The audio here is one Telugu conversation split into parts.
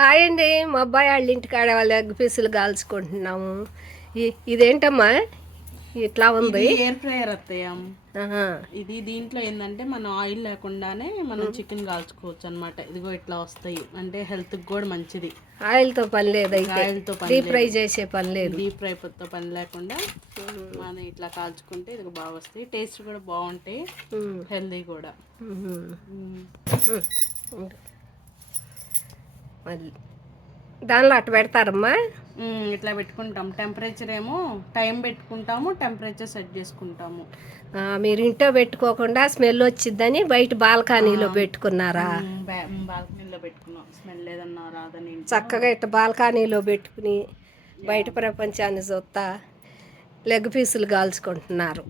హాయ్ అండి. మా అబ్బాయి వాళ్ళ ఇంటికాడ వాళ్ళ ఎగ్ పీసులు కాల్చుకుంటున్నాము. ఇదేంటమ్మా? ఇట్లా ఉంది. ఎయిర్ ఫ్రైయర్ అత్తయ్య. ఇది దీంట్లో ఏంటంటే మనం ఆయిల్ లేకుండానే మనం చికెన్ కాల్చుకోవచ్చు అనమాట ఇదిగో ఇట్లా వస్తాయి. అంటే హెల్త్ కూడా మంచిది. ఆయిల్తో పని లేదు ఆయిల్తో డీప్ ఫ్రై చేసే పని లేదు. డీప్ ఫ్రైతో పని లేకుండా మనం ఇట్లా కాల్చుకుంటే ఇది బాగా వస్తాయి. టేస్ట్ కూడా బాగుంటాయి. హెల్దీ కూడా. మళ్ళీ దానిలో అట్ట పెడతారమ్మా? ఇట్లా పెట్టుకుంటాం. టెంపరేచర్ ఏమో టైం పెట్టుకుంటాము టెంపరేచర్ సెట్ చేసుకుంటాము. మీరు ఇంట్లో పెట్టుకోకుండా స్మెల్ వచ్చిద్దని బయట బాల్కనీలో పెట్టుకున్నారా? బాల్కనీలో పెట్టుకున్నాం. స్మెల్ ఏదన్నా రాదని చక్కగా ఇట్ట బాల్కనీలో పెట్టుకుని బయట ప్రపంచాన్ని చూస్తా లెగ్ పీసులు కాల్చుకుంటున్నారు.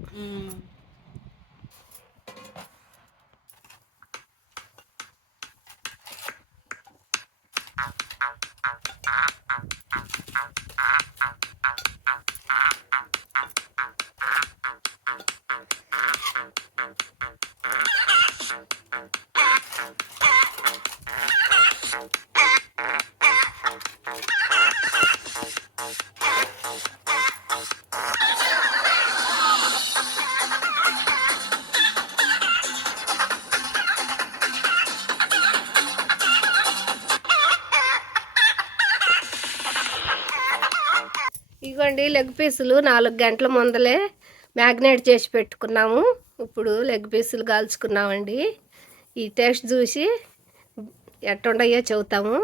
ఇగోండి లెగ్ పీసులు నాలుగు గంటల ముందలే మ్యాగ్నేట్ చేసి పెట్టుకున్నాము. ఇప్పుడు లెగ్ పీసులు కాల్చుకున్నామండి. ఈ టేస్ట్ చూసి ఎట్టుండయో చెబుతాము.